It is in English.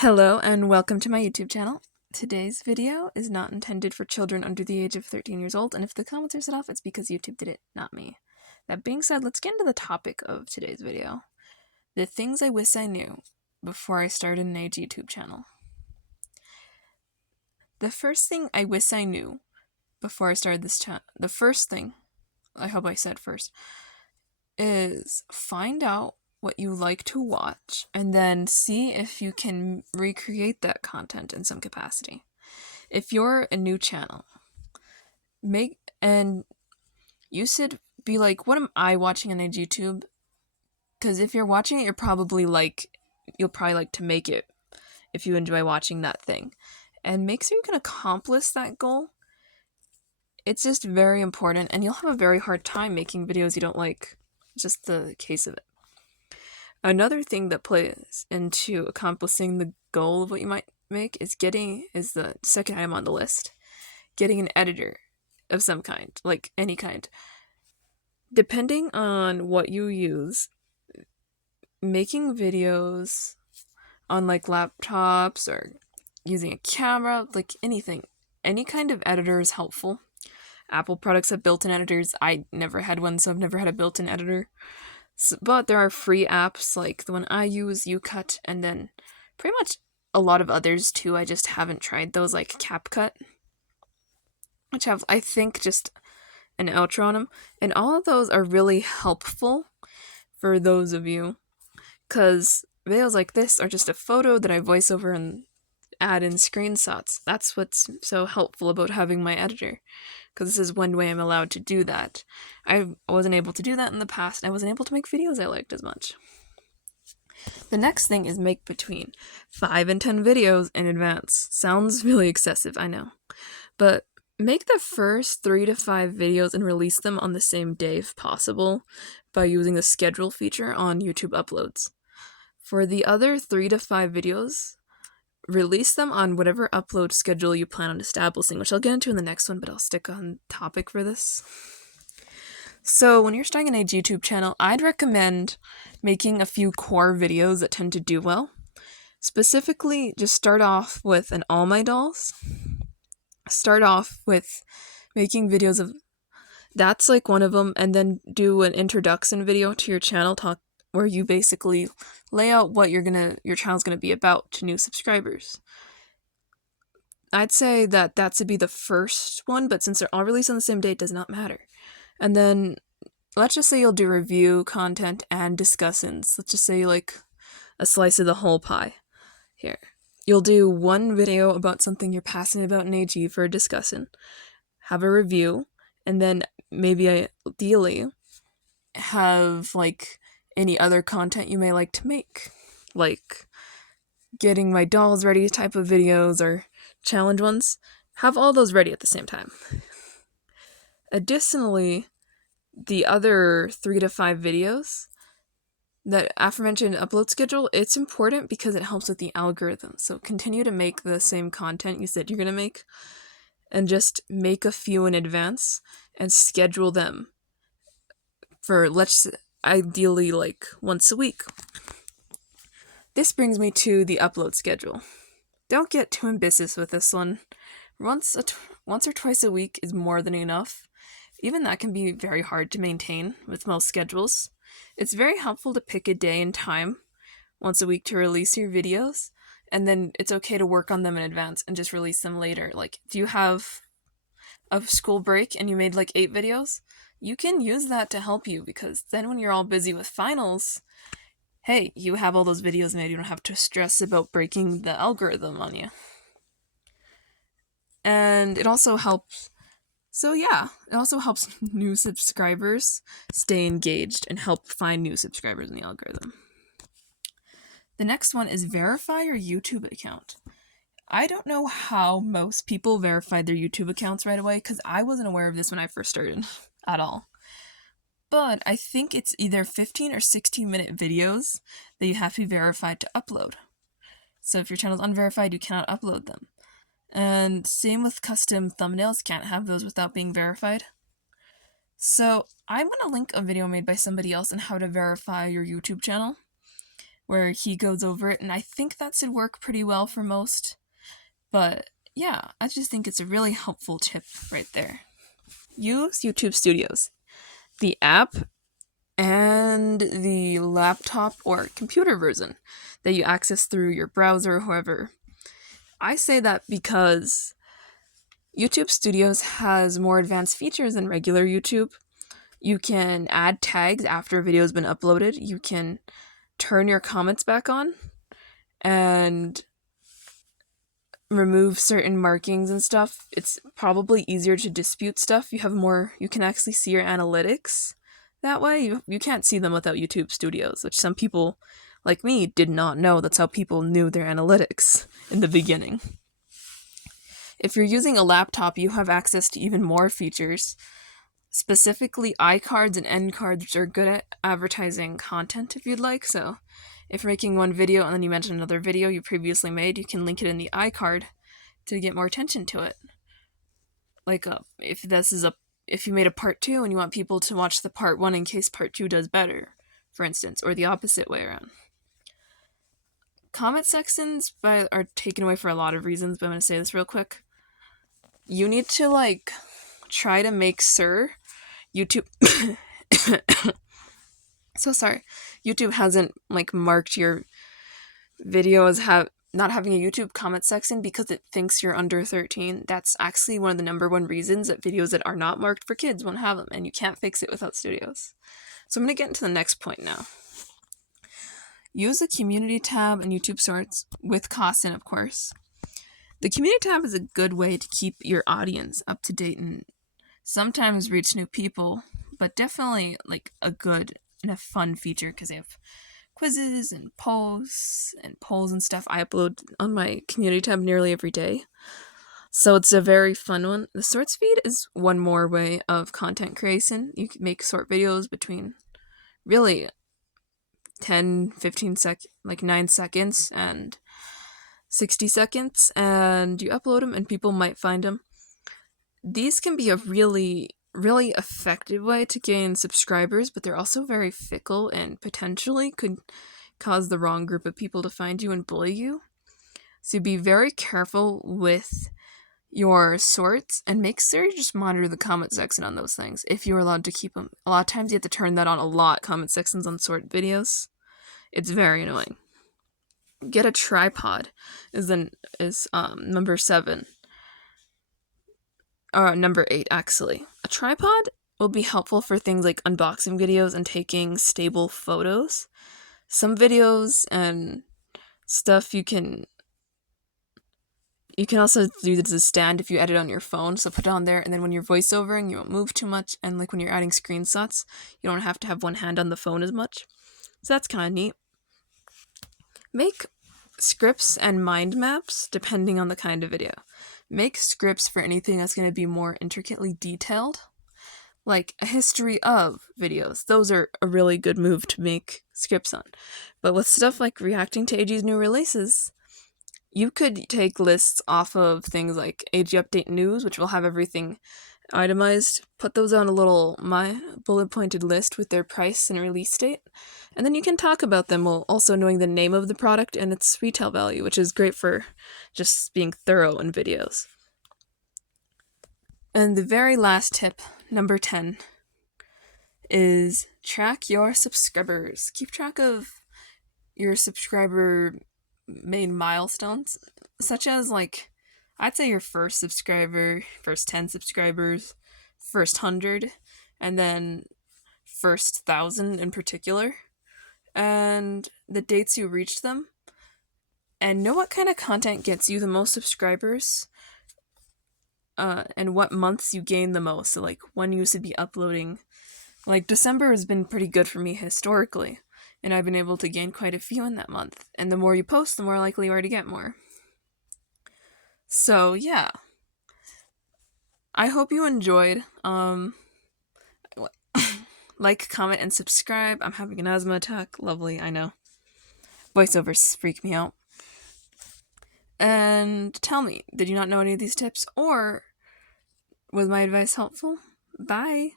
Hello and welcome to my YouTube channel. Today's video is not intended for children under the age of 13 years old, and if the comments are set off, it's because YouTube did it, not me. That being said, let's get into the topic of today's video. The things I wish I knew before I started an AGTube channel. The first thing I wish I knew before I started this channel, the first thing, I hope I said first, is find out what you like to watch and then see if you can recreate that content in some capacity. If you're a new channel, you should be like, what am I watching on YouTube? Because if you're watching it, you'll probably like to make it if you enjoy watching that thing. And make sure you can accomplish that goal. It's just very important, and you'll have a very hard time making videos you don't like. It's just the case of it. Another thing that plays into accomplishing the goal of what you might make is the second item on the list. Getting an editor of some kind, like any kind. Depending on what you use, making videos on like laptops or using a camera, like anything, any kind of editor is helpful. Apple products have built-in editors. I never had one, so I've never had a built-in editor. But there are free apps like the one I use, YouCut, and then pretty much a lot of others too. I just haven't tried those, like CapCut, which have, I think, just an outro on them. And all of those are really helpful for those of you, because videos like this are just a photo that I voice over and add in screenshots. That's what's so helpful about having my editor, because this is one way I'm allowed to do that. I wasn't able to do that in the past. I wasn't able to make videos I liked as much. The next thing is make between 5 and 10 videos in advance. Sounds really excessive, I know. But make the first 3 to 5 videos and release them on the same day if possible by using the schedule feature on YouTube uploads. For the other 3 to 5 videos, release them on whatever upload schedule you plan on establishing, which I'll get into in the next one, but I'll stick on topic for this. So when you're starting an AGTube channel, I'd recommend making a few core videos that tend to do well. Specifically, just start off with an All My Dolls. Start off with making videos of, that's like one of them, and then do an introduction video to your channel where you basically lay out what your channel's gonna be about to new subscribers. I'd say that should be the first one, but since they're all released on the same day, it does not matter. And then let's just say you'll do review content and discussions. Let's just say like a slice of the whole pie. Here, you'll do one video about something you're passionate about in AG for a discussion, have a review, and then maybe ideally have like any other content you may like to make, like getting my dolls ready type of videos or challenge ones. Have all those ready at the same time. Additionally, the other 3 to 5 videos, that aforementioned upload schedule, it's important because it helps with the algorithm. So continue to make the same content you said you're going to make, and just make a few in advance and schedule them for, ideally, like once a week. This brings me to the upload schedule. Don't get too ambitious with this one. Once or twice a week is more than enough. Even that can be very hard to maintain with most schedules. It's very helpful to pick a day and time once a week to release your videos, and then it's okay to work on them in advance and just release them later. Like, if you have a school break and you made like 8 videos, you can use that to help you, because then when you're all busy with finals, hey, you have all those videos made. You don't have to stress about breaking the algorithm on you. And it also helps new subscribers stay engaged and help find new subscribers in the algorithm. The next one is verify your YouTube account. I don't know how most people verify their YouTube accounts right away, because I wasn't aware of this when I first started at all. But I think it's either 15 or 16-minute videos that you have to be verified to upload. So if your channel's unverified, you cannot upload them. And same with custom thumbnails, can't have those without being verified. So I'm going to link a video made by somebody else on how to verify your YouTube channel, where he goes over it, and I think that should work pretty well for most. But yeah, I just think it's a really helpful tip right there. Use YouTube Studios, the app and the laptop or computer version that you access through your browser or whoever. I say that because YouTube Studios has more advanced features than regular YouTube. You can add tags after a video has been uploaded. You can turn your comments back on and remove certain markings and stuff. It's probably easier to dispute stuff. You can actually see your analytics that way. You can't see them without YouTube Studios, which some people like me did not know. That's how people knew their analytics in the beginning. If you're using a laptop, you have access to even more features, specifically iCards and end cards, which are good at advertising content if you'd like. So if you're making one video and then you mention another video you previously made, you can link it in the iCard to get more attention to it. Like if you made a part 2 and you want people to watch the part 1 in case part 2 does better, for instance, or the opposite way around. Comment sections are taken away for a lot of reasons, but I'm going to say this real quick. You need to try to make sure YouTube so sorry. YouTube hasn't marked your video as not having a YouTube comment section because it thinks you're under 13. That's actually one of the number one reasons that videos that are not marked for kids won't have them, and you can't fix it without Studios. So I'm going to get into the next point now. Use the community tab and YouTube Shorts with caution, of course. The community tab is a good way to keep your audience up to date and sometimes reach new people, but definitely a good and a fun feature because they have quizzes and polls and stuff. I upload on my community tab nearly every day, so it's a very fun one. The Shorts feed is one more way of content creation. You can make short videos between really 10, 15 seconds, 9 seconds and 60 seconds, and you upload them and people might find them. These can be a really, really effective way to gain subscribers, but they're also very fickle and potentially could cause the wrong group of people to find you and bully you. So be very careful with your Shorts and make sure you just monitor the comment section on those things if you're allowed to keep them. A lot of times you have to turn that on a lot, comment sections on short videos. It's very annoying. Get a tripod is number 7. Or number 8, actually. A tripod will be helpful for things like unboxing videos and taking stable photos. Some videos and stuff you can also use it as a stand if you edit on your phone. So put it on there, and then when you're voiceovering, you won't move too much. And when you're adding screenshots, you don't have to have one hand on the phone as much. So that's kind of neat. Make scripts and mind maps depending on the kind of video. Make scripts for anything that's going to be more intricately detailed, like a history of videos. Those are a really good move to make scripts on. But with stuff like reacting to AG's new releases, you could take lists off of things like AG Update News, which will have everything itemized, put those on a little bullet pointed list with their price and release date, and then you can talk about them while also knowing the name of the product and its retail value, which is great for just being thorough in videos. And the very last tip, number 10, is track your subscribers. Keep track of your subscriber made milestones, such as I'd say your first subscriber, first 10 subscribers, first 100, and then first 1,000 in particular, and the dates you reached them, and know what kind of content gets you the most subscribers, and what months you gain the most. So when you should be uploading. December has been pretty good for me historically, and I've been able to gain quite a few in that month, and the more you post, the more likely you are to get more. So yeah, I hope you enjoyed. Like, comment, and subscribe. I'm having an asthma attack. Lovely, I know. Voiceovers freak me out. And tell me, did you not know any of these tips, or was my advice helpful? Bye!